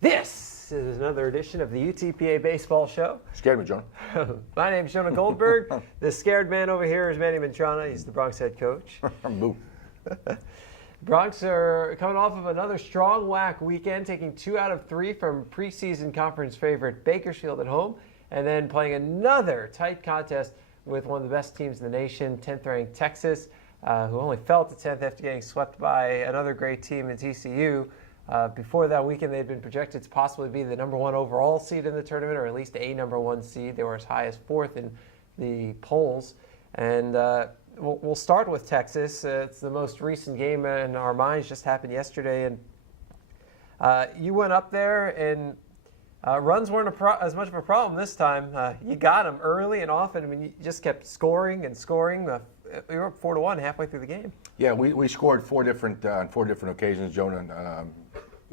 This is another edition of the UTPA Baseball Show. Scared me, John. My name's Jonah Goldberg. The scared man over here is Manny Mantrana. He's the Bronx head coach. Boo. Bronx are coming off of another strong WAC weekend, taking 2 out of 3 from preseason conference favorite Bakersfield at home, and then playing another tight contest with one of the best teams in the nation, 10th ranked Texas, who only fell to 10th after getting swept by another great team in TCU. Before that weekend, they had been projected to possibly be the number 1 overall seed in the tournament, or at least a number 1 seed. They were as high as 4th in the polls. And we'll start with Texas. It's the most recent game in our minds, just happened yesterday. And you went up there, and runs weren't as much of a problem this time. You got them early and often. I mean, you just kept scoring and scoring. We were up 4-1 halfway through the game. Yeah, we scored on 4 different occasions, Jonah.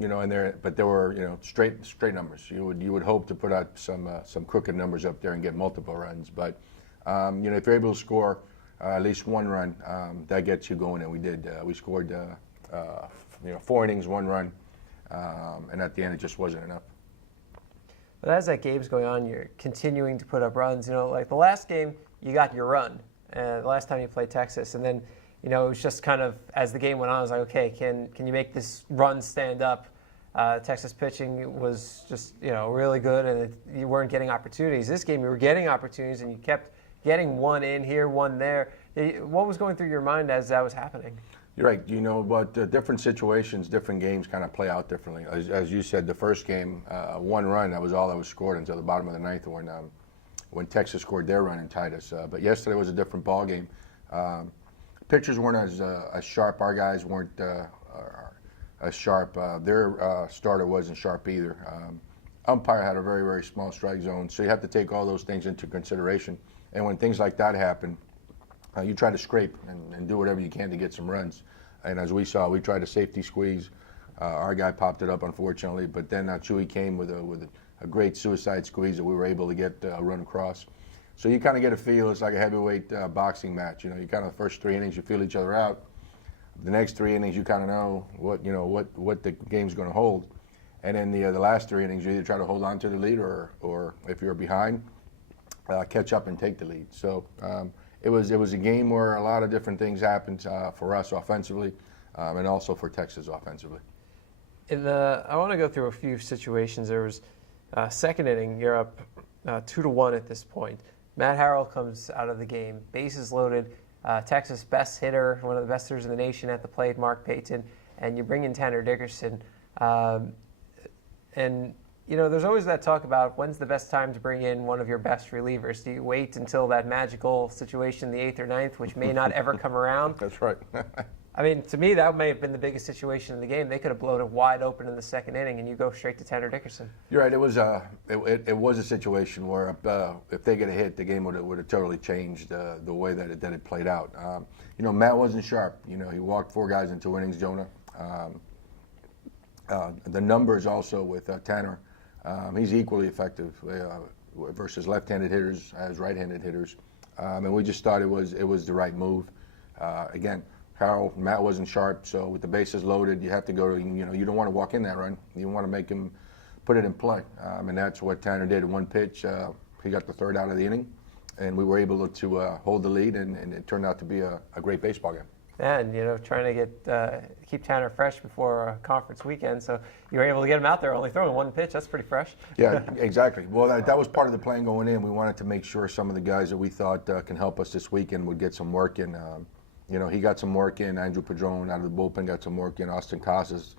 But there were straight numbers. You would hope to put out some crooked numbers up there and get multiple runs. But if you're able to score at least 1 run, that gets you going, and we did. We scored 4 innings, 1 run, and at the end it just wasn't enough. But as that game's going on, you're continuing to put up runs. Like the last game, you got your run. The last time you played Texas, and then it was just kind of as the game went on, I was like, okay, can you make this run stand up? Texas pitching was just really good, and you weren't getting opportunities. This game, you were getting opportunities, and you kept getting 1 in here, 1 there. What was going through your mind as that was happening? You're right. But different situations, different games kind of play out differently. As you said, the first game, 1 run, that was all that was scored until the bottom of the 9th when Texas scored their run and tied us. But yesterday was a different ball game. Pitchers weren't as sharp. Our guys weren't as sharp. Their starter wasn't sharp either. Umpire had a very, very small strike zone, so you have to take all those things into consideration. And when things like that happen, you try to scrape and do whatever you can to get some runs. And as we saw, we tried a safety squeeze. Our guy popped it up, unfortunately, but then Chewy came with a great suicide squeeze that we were able to get a run across. So you kind of get a feel. It's like a heavyweight boxing match. You kind of the first 3 innings you feel each other out. The next 3 innings you kind of know what the game's going to hold. And then the last 3 innings you either try to hold on to the lead or if you're behind, catch up and take the lead. So it was a game where a lot of different things happened for us offensively and also for Texas offensively. I want to go through a few situations. There was second inning, you're up 2-1 at this point. Matt Harrell comes out of the game, bases loaded. Texas best hitter, one of the best hitters in the nation at the plate, Mark Payton, and you bring in Tanner Dickerson. There's always that talk about when's the best time to bring in one of your best relievers. Do you wait until that magical situation, the 8th or 9th, which may not ever come around? That's right. I mean, to me, that may have been the biggest situation in the game. They could have blown it wide open in the second inning, and you go straight to Tanner Dickerson. You're right. It was a situation where if they get a hit, the game would have totally changed the way that it played out. Matt wasn't sharp. He walked 4 guys in 2 innings, Jonah. The numbers also with Tanner, he's equally effective versus left-handed hitters as right-handed hitters, and we just thought it was the right move. Again. Matt wasn't sharp, so with the bases loaded, you have to go to, you don't want to walk in that run. You want to make him put it in play. And that's what Tanner did. 1 pitch, he got the 3rd out of the inning, and we were able to hold the lead, and it turned out to be a great baseball game. And, trying to keep Tanner fresh before a conference weekend, so you were able to get him out there only throwing 1 pitch. That's pretty fresh. Yeah, exactly. Well, that was part of the plan going in. We wanted to make sure some of the guys that we thought can help us this weekend would get some work in. He got some work in. Andrew Padron out of the bullpen got some work in. Austin Casas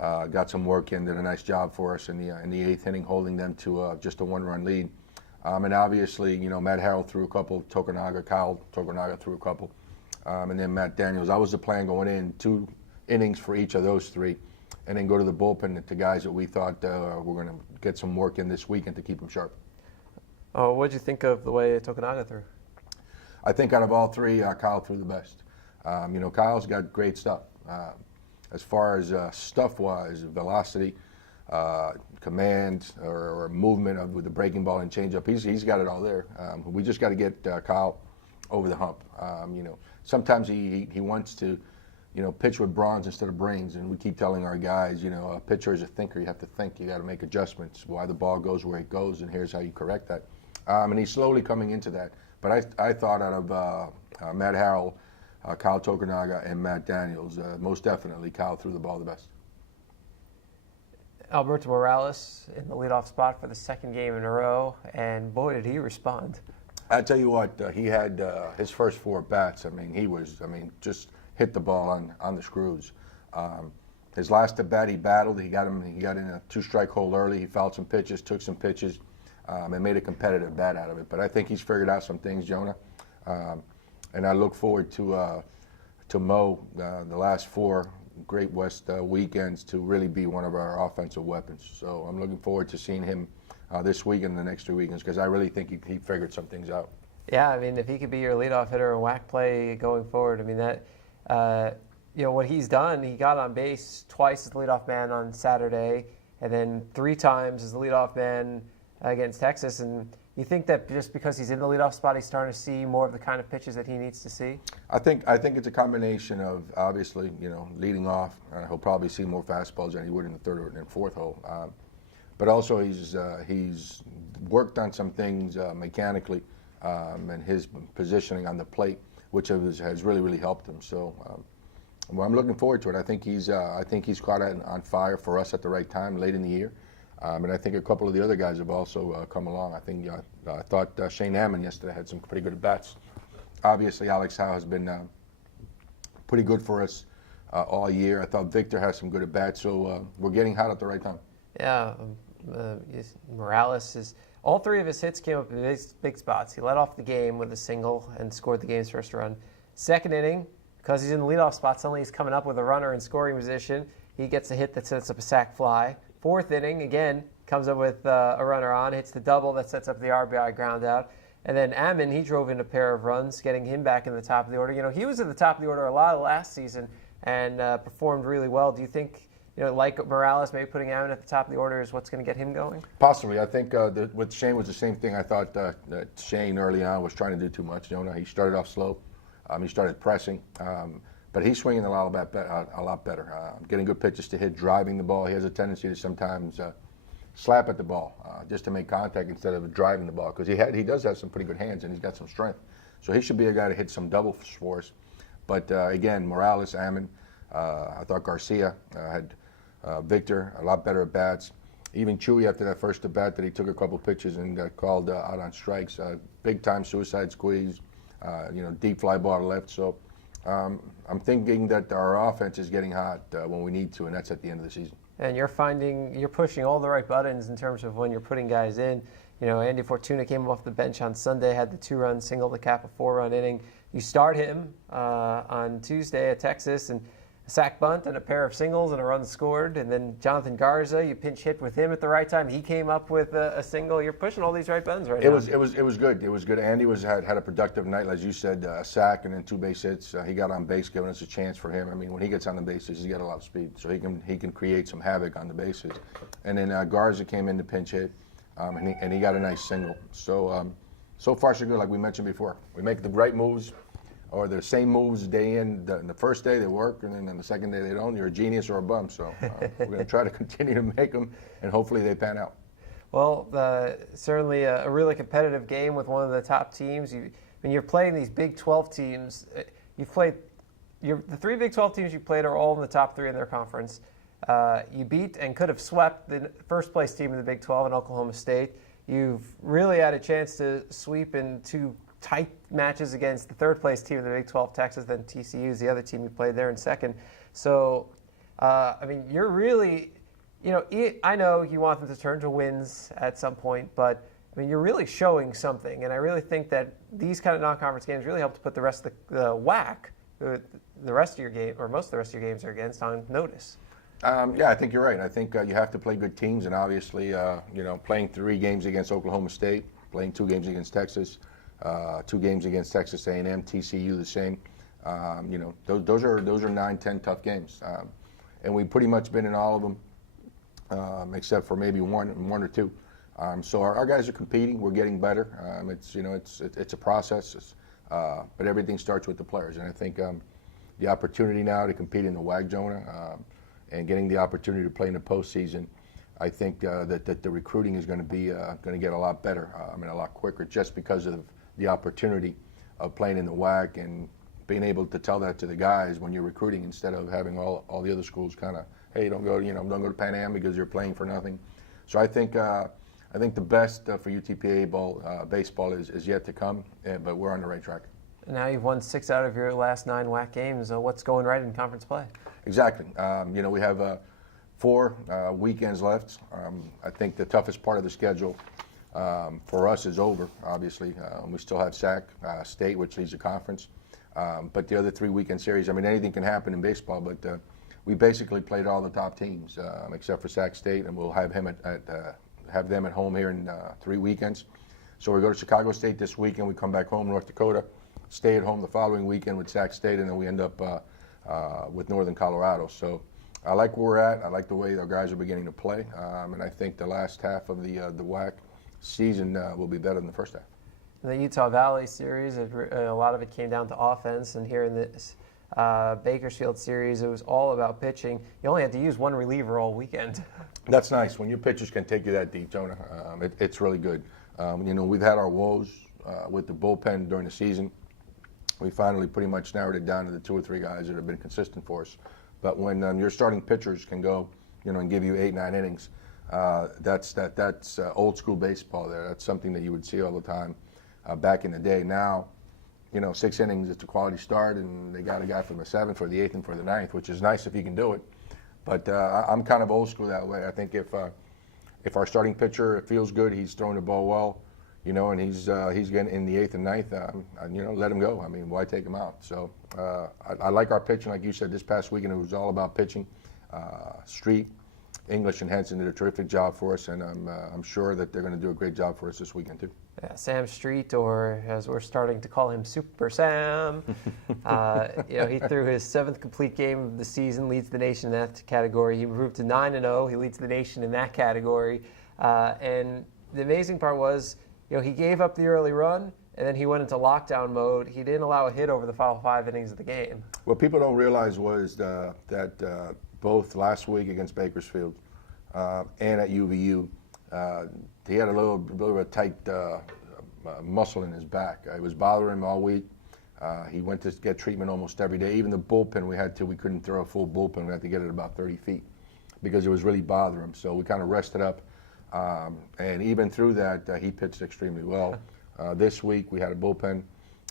got some work in. Did a nice job for us in the 8th inning, holding them to just a 1-run lead. And obviously, Matt Harrell threw a couple. Kyle Tokunaga threw a couple. And then Matt Daniels. That was the plan going in. 2 innings for each of those 3, and then go to the bullpen to guys that we thought were going to get some work in this weekend to keep them sharp. What did you think of the way Tokunaga threw? I think out of all 3, Kyle threw the best. Kyle's got great stuff. As far as stuff-wise, velocity, command, or movement with the breaking ball and changeup, he's got it all there. We just got to get Kyle over the hump. Sometimes he wants to pitch with bronze instead of brains. And we keep telling our guys, a pitcher is a thinker. You have to think. You got to make adjustments. Why the ball goes where it goes, and here's how you correct that. And he's slowly coming into that. But I thought out of Matt Harrell, Kyle Tokunaga, and Matt Daniels, most definitely Kyle threw the ball the best. Alberto Morales in the leadoff spot for the second game in a row, and boy, did he respond. I tell you what, he had his first 4 bats. Just hit the ball on the screws. His last at bat, he battled. He got in a 2-strike hole early. He fouled some pitches, took some pitches, and made a competitive bat out of it. But I think he's figured out some things, Jonah. And I look forward to Mo, the last 4 Great West weekends, to really be one of our offensive weapons. So I'm looking forward to seeing him this week and the next 2 weekends, because I really think he figured some things out. Yeah, I mean, if he could be your leadoff hitter in WAC play going forward, I mean, that, what he's done, he got on base twice as the leadoff man on Saturday, and then 3 times as the leadoff man against Texas. And you think that just because he's in the leadoff spot, he's starting to see more of the kind of pitches that he needs to see? I think it's a combination of, obviously, leading off. He'll probably see more fastballs than he would in the 3rd and 4th hole. But also he's worked on some things mechanically and his positioning on the plate, which has really, really helped him. So I'm looking forward to it. I think he's caught on fire for us at the right time late in the year. And I think a couple of the other guys have also come along. I thought Shane Ammon yesterday had some pretty good at-bats. Obviously, Alex Howe has been pretty good for us all year. I thought Victor has some good at-bats, so we're getting hot at the right time. Yeah, Morales all 3 of his hits came up in big spots. He led off the game with a single and scored the game's first run. Second inning, because he's in the leadoff spot, suddenly he's coming up with a runner in scoring position. He gets a hit that sets up a sac fly. 4th inning, again, comes up with a runner on, hits the double that sets up the RBI ground out. And then Ammon, he drove in a pair of runs, getting him back in the top of the order. He was at the top of the order a lot of last season and performed really well. Do you think, like Morales, maybe putting Ammon at the top of the order is what's going to get him going? Possibly. I think with Shane was the same thing. I thought that Shane early on was trying to do too much. He started off slow. He started pressing. But he's swinging a lot better, getting good pitches to hit, driving the ball. He has a tendency to sometimes slap at the ball just to make contact instead of driving the ball, because he does have some pretty good hands and he's got some strength. So he should be a guy to hit some doubles for us. But again, Morales, Ammon, I thought Garcia had Victor, a lot better at bats. Even Chewy, after that first at bat that he took a couple pitches and got called out on strikes, big time suicide squeeze, deep fly ball to left. So I'm thinking that our offense is getting hot when we need to, and that's at the end of the season. And you're pushing all the right buttons in terms of when you're putting guys in. Andy Fortuna came off the bench on Sunday, had the 2-run single to cap a 4-run inning. You start him on Tuesday at Texas, and a sac bunt and a pair of singles and a run scored. And then Jonathan Garza, you pinch hit with him at the right time. He came up with a single. You're pushing all these right buttons right now. It was good. It was good. Andy had a productive night, as you said, a sack and then 2 base hits. He got on base, giving us a chance for him. I mean, when he gets on the bases, he's got a lot of speed, so he can create some havoc on the bases. And then Garza came in to pinch hit, and he got a nice single. So so far so good. Like we mentioned before, we make the right moves, or the same moves day in. The first day they work, and then on the second day they don't. You're a genius or a bum. So we're going to try to continue to make them, and hopefully they pan out. Well, certainly a really competitive game with one of the top teams. When you're playing these Big 12 teams, the 3 Big 12 teams you played are all in the top 3 in their conference. You beat and could have swept the first place team in the Big 12 in Oklahoma State. You've really had a chance to sweep in 2 tight matches against the 3rd place team in the Big 12, Texas, then TCU is the other team you played there in second. So, you're really, I know you want them to turn to wins at some point, but you're really showing something. And I really think that these kind of non-conference games really help to put the rest of the WAC, the rest of your game, or most of the rest of your games are against, on notice. Yeah, I think you're right. I think you have to play good teams, and obviously, playing 3 games against Oklahoma State, playing 2 games against Texas, 2 games against Texas A&M, TCU the same. Those are 9-10 tough games, and we've pretty much been in all of them, except for maybe one or 2. So our guys are competing. We're getting better. It's a process, but everything starts with the players, and I think the opportunity now to compete in the WAC, Jonah, and getting the opportunity to play in the postseason, I think that the recruiting is going to get a lot better. A lot quicker, just because of the opportunity of playing in the WAC and being able to tell that to the guys when you're recruiting, instead of having all the other schools kind of, hey, don't go to Pan Am because you're playing for nothing. So I think the best for UTPA baseball is yet to come, but we're on the right track. Now you've won 6 out of your last 9 WAC games. What's going right in conference play? Exactly. We have 4 weekends left. I think the toughest part of the schedule for us is over, obviously. We still have Sac State, which leads the conference. But the other 3 weekend series, anything can happen in baseball, but we basically played all the top teams except for Sac State, and we'll have them at home here in 3 weekends. So we go to Chicago State this weekend, we come back home, North Dakota, stay at home the following weekend with Sac State, and then we end up with Northern Colorado. So I like where we're at. I like the way our guys are beginning to play, and I think the last half of the WAC season will be better than the first half. In the Utah Valley series, a lot of it came down to offense, and here in this Bakersfield series, it was all about pitching. You only had to use 1 reliever all weekend. That's nice. When your pitchers can take you that deep, Jonah, it's really good. We've had our woes with the bullpen during the season. We finally pretty much narrowed it down to the 2 or 3 guys that have been consistent for us. But when your starting pitchers can go, and give you 8, 9 innings, that's old school baseball there. That's something that you would see all the time back in the day. Now, 6 innings, it's a quality start, and they got a guy for the 7th, for the 8th, and for the 9th, which is nice if he can do it. But I'm kind of old school that way. I think if our starting pitcher feels good, he's throwing the ball well, and he's getting in the 8th and 9th, let him go. Why take him out? So I like our pitching. Like you said, this past weekend it was all about pitching. Street, English, and Henson did a terrific job for us, and I'm sure that they're going to do a great job for us this weekend too. Yeah, Sam Street, or as we're starting to call him, Super Sam. He threw his 7th complete game of the season, leads the nation in that category. He improved to 9-0. He leads the nation in that category. And the amazing part was, he gave up the early run, and then he went into lockdown mode. He didn't allow a hit over the final 5 innings of the game. What people don't realize was that both last week against Bakersfield and at UVU, he had a little bit of a tight muscle in his back. It was bothering him all week. He went to get treatment almost every day. Even the bullpen, we couldn't throw a full bullpen. We had to get it about 30 feet because it was really bothering him. So we kind of rested up. And even through that, he pitched extremely well. This week we had a bullpen,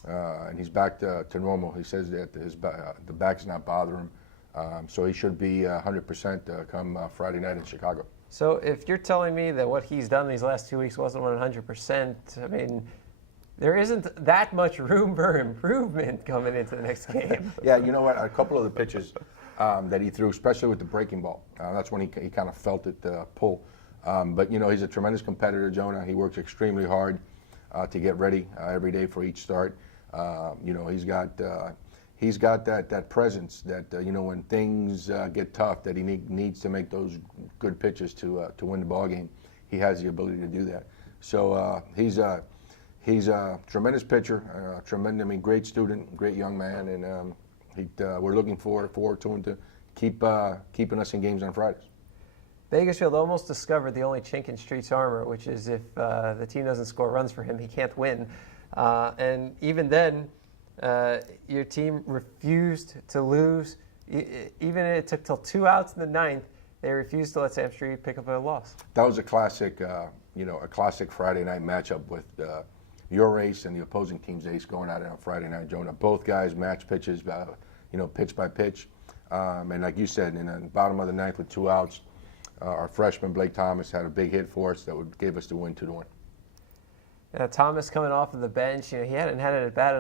and he's back to normal. He says that the back's not bothering him. So he should be 100% come Friday night in Chicago. So if you're telling me that what he's done these last 2 weeks wasn't 100%, there isn't that much room for improvement coming into the next game. Yeah, you know what? A couple of the pitches that he threw, especially with the breaking ball, that's when he kind of felt it pull. But, he's a tremendous competitor, Jonah. He works extremely hard to get ready every day for each start. He's got that presence that, when things get tough, that he needs to make those good pitches to win the ball game. He has the ability to do that. So he's a tremendous pitcher, great student, great young man, and we're looking forward to him to keeping us in games on Fridays. Bakersfield almost discovered the only chink in Street's armor, which is if the team doesn't score runs for him, he can't win. And even then, your team refused to lose. Even it took till 2 outs in the 9th, they refused to let Sam Street pick up a loss. That was a classic, a classic Friday night matchup with your ace and the opposing team's ace going at it on Friday night, Jonah. Both guys match pitches, pitch by pitch. And like you said, in the bottom of the 9th with 2 outs, our freshman Blake Thomas had a big hit for us that gave us the win 2-1. Thomas coming off of the bench, he hadn't had it bad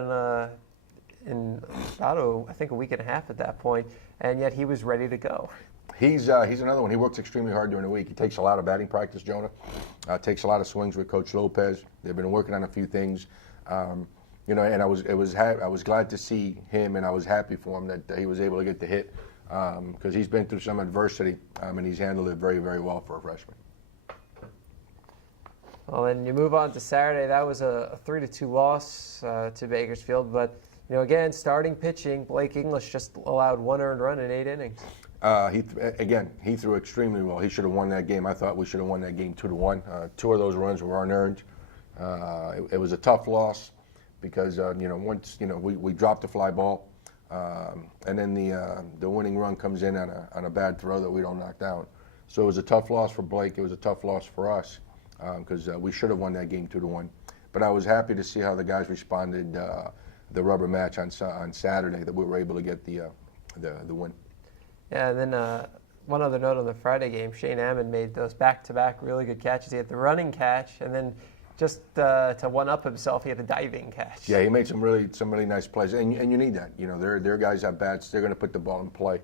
in about I think a week and a half at that point, and yet he was ready to go. He's another one. He works extremely hard during the week. He takes a lot of batting practice, Jonah. Takes a lot of swings with Coach Lopez. They've been working on a few things, and I was glad to see him, and I was happy for him that he was able to get the hit because he's been through some adversity, and he's handled it very, very well for a freshman. Well, then you move on to Saturday. That was a 3-2 loss to Bakersfield, but again, starting pitching, Blake English just allowed 1 earned run in 8 innings. He threw extremely well. He should have won that game. I thought we should have won that game 2-1. 2 of those runs were unearned. It was a tough loss because once we dropped the fly ball, and then the winning run comes in on a bad throw that we don't knock down. So it was a tough loss for Blake. It was a tough loss for us because we should have won that game 2-1. But I was happy to see how the guys responded the rubber match on Saturday, that we were able to get the win. Yeah, and then one other note on the Friday game, Shane Ammon made those back-to-back really good catches. He had the running catch, and then just to one-up himself, he had a diving catch. Yeah, he made some really nice plays, and you need that. Their guys have bats. They're going to put the ball in play.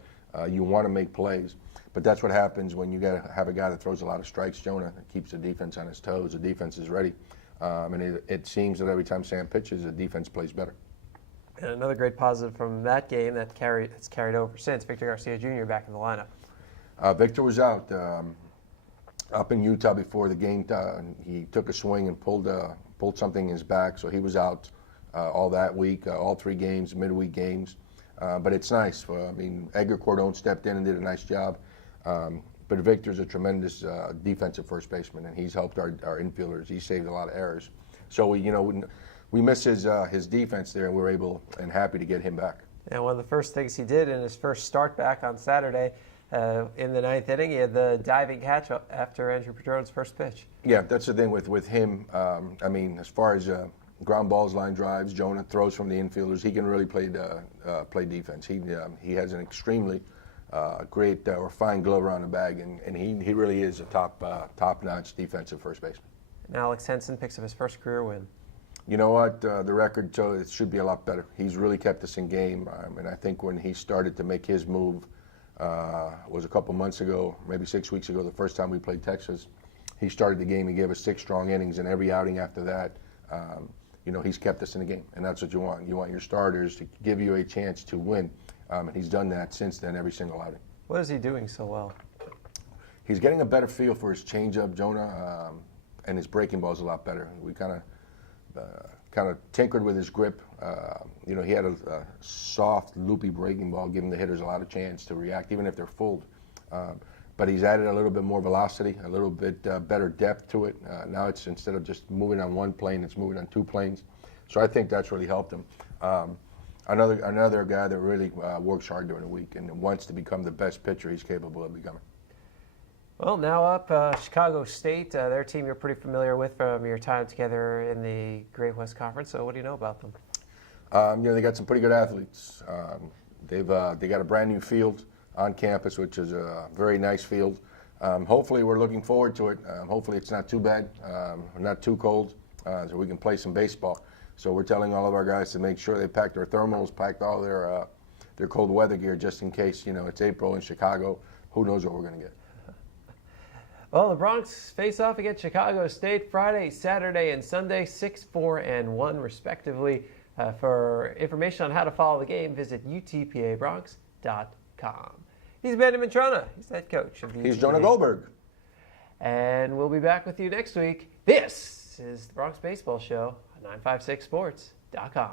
You want to make plays, but that's what happens when you have a guy that throws a lot of strikes. Jonah keeps the defense on his toes. The defense is ready, and it seems that every time Sam pitches, the defense plays better. And another great positive from that game that's carried over since, Victor Garcia Jr. back in the lineup. Victor was out up in Utah before the game. He took a swing and pulled something in his back, so he was out all that week, all 3 games, midweek games. But it's nice. Edgar Cordon stepped in and did a nice job. But Victor's a tremendous defensive first baseman, and he's helped our infielders. He saved a lot of errors. So we miss his defense there, and we're able and happy to get him back. And one of the first things he did in his first start back on Saturday, in the 9th inning, he had the diving catch after Andrew Padron's first pitch. Yeah, that's the thing with him. As far as ground balls, line drives, Jonah throws from the infielders, he can really play defense. He has an extremely great or fine glove around the bag, and he really is a top-notch defensive first baseman. And Alex Henson picks up his first career win. You know what? The record shows it should be a lot better. He's really kept us in game, and I think when he started to make his move was a couple months ago, maybe 6 weeks ago, the first time we played Texas. He started the game. He gave us 6 strong innings, and every outing after that, he's kept us in the game, and that's what you want. You want your starters to give you a chance to win, and he's done that since then every single outing. What is he doing so well? He's getting a better feel for his changeup, Jonah, and his breaking ball is a lot better. We kind of tinkered with his grip. He had a soft, loopy breaking ball, giving the hitters a lot of chance to react, even if they're fooled. But he's added a little bit more velocity, a little bit better depth to it. Now it's, instead of just moving on 1 plane, it's moving on 2 planes. So I think that's really helped him. Another guy that really works hard during the week and wants to become the best pitcher he's capable of becoming. Well, now up, Chicago State, their team you're pretty familiar with from your time together in the Great West Conference. So what do you know about them? They got some pretty good athletes. They got a brand new field on campus, which is a very nice field. Hopefully, we're looking forward to it. Hopefully, it's not too bad, not too cold, so we can play some baseball. So we're telling all of our guys to make sure they pack their thermals, packed all their cold weather gear, just in case it's April in Chicago. Who knows what we're going to get? Well, the Bronx face off against Chicago State Friday, Saturday, and Sunday, 6, 4, and 1, respectively. For information on how to follow the game, visit utpabronx.com. He's Manny Mantrona. He's head coach of the He's Jonah Goldberg. And we'll be back with you next week. This is the Bronx Baseball Show on 956sports.com.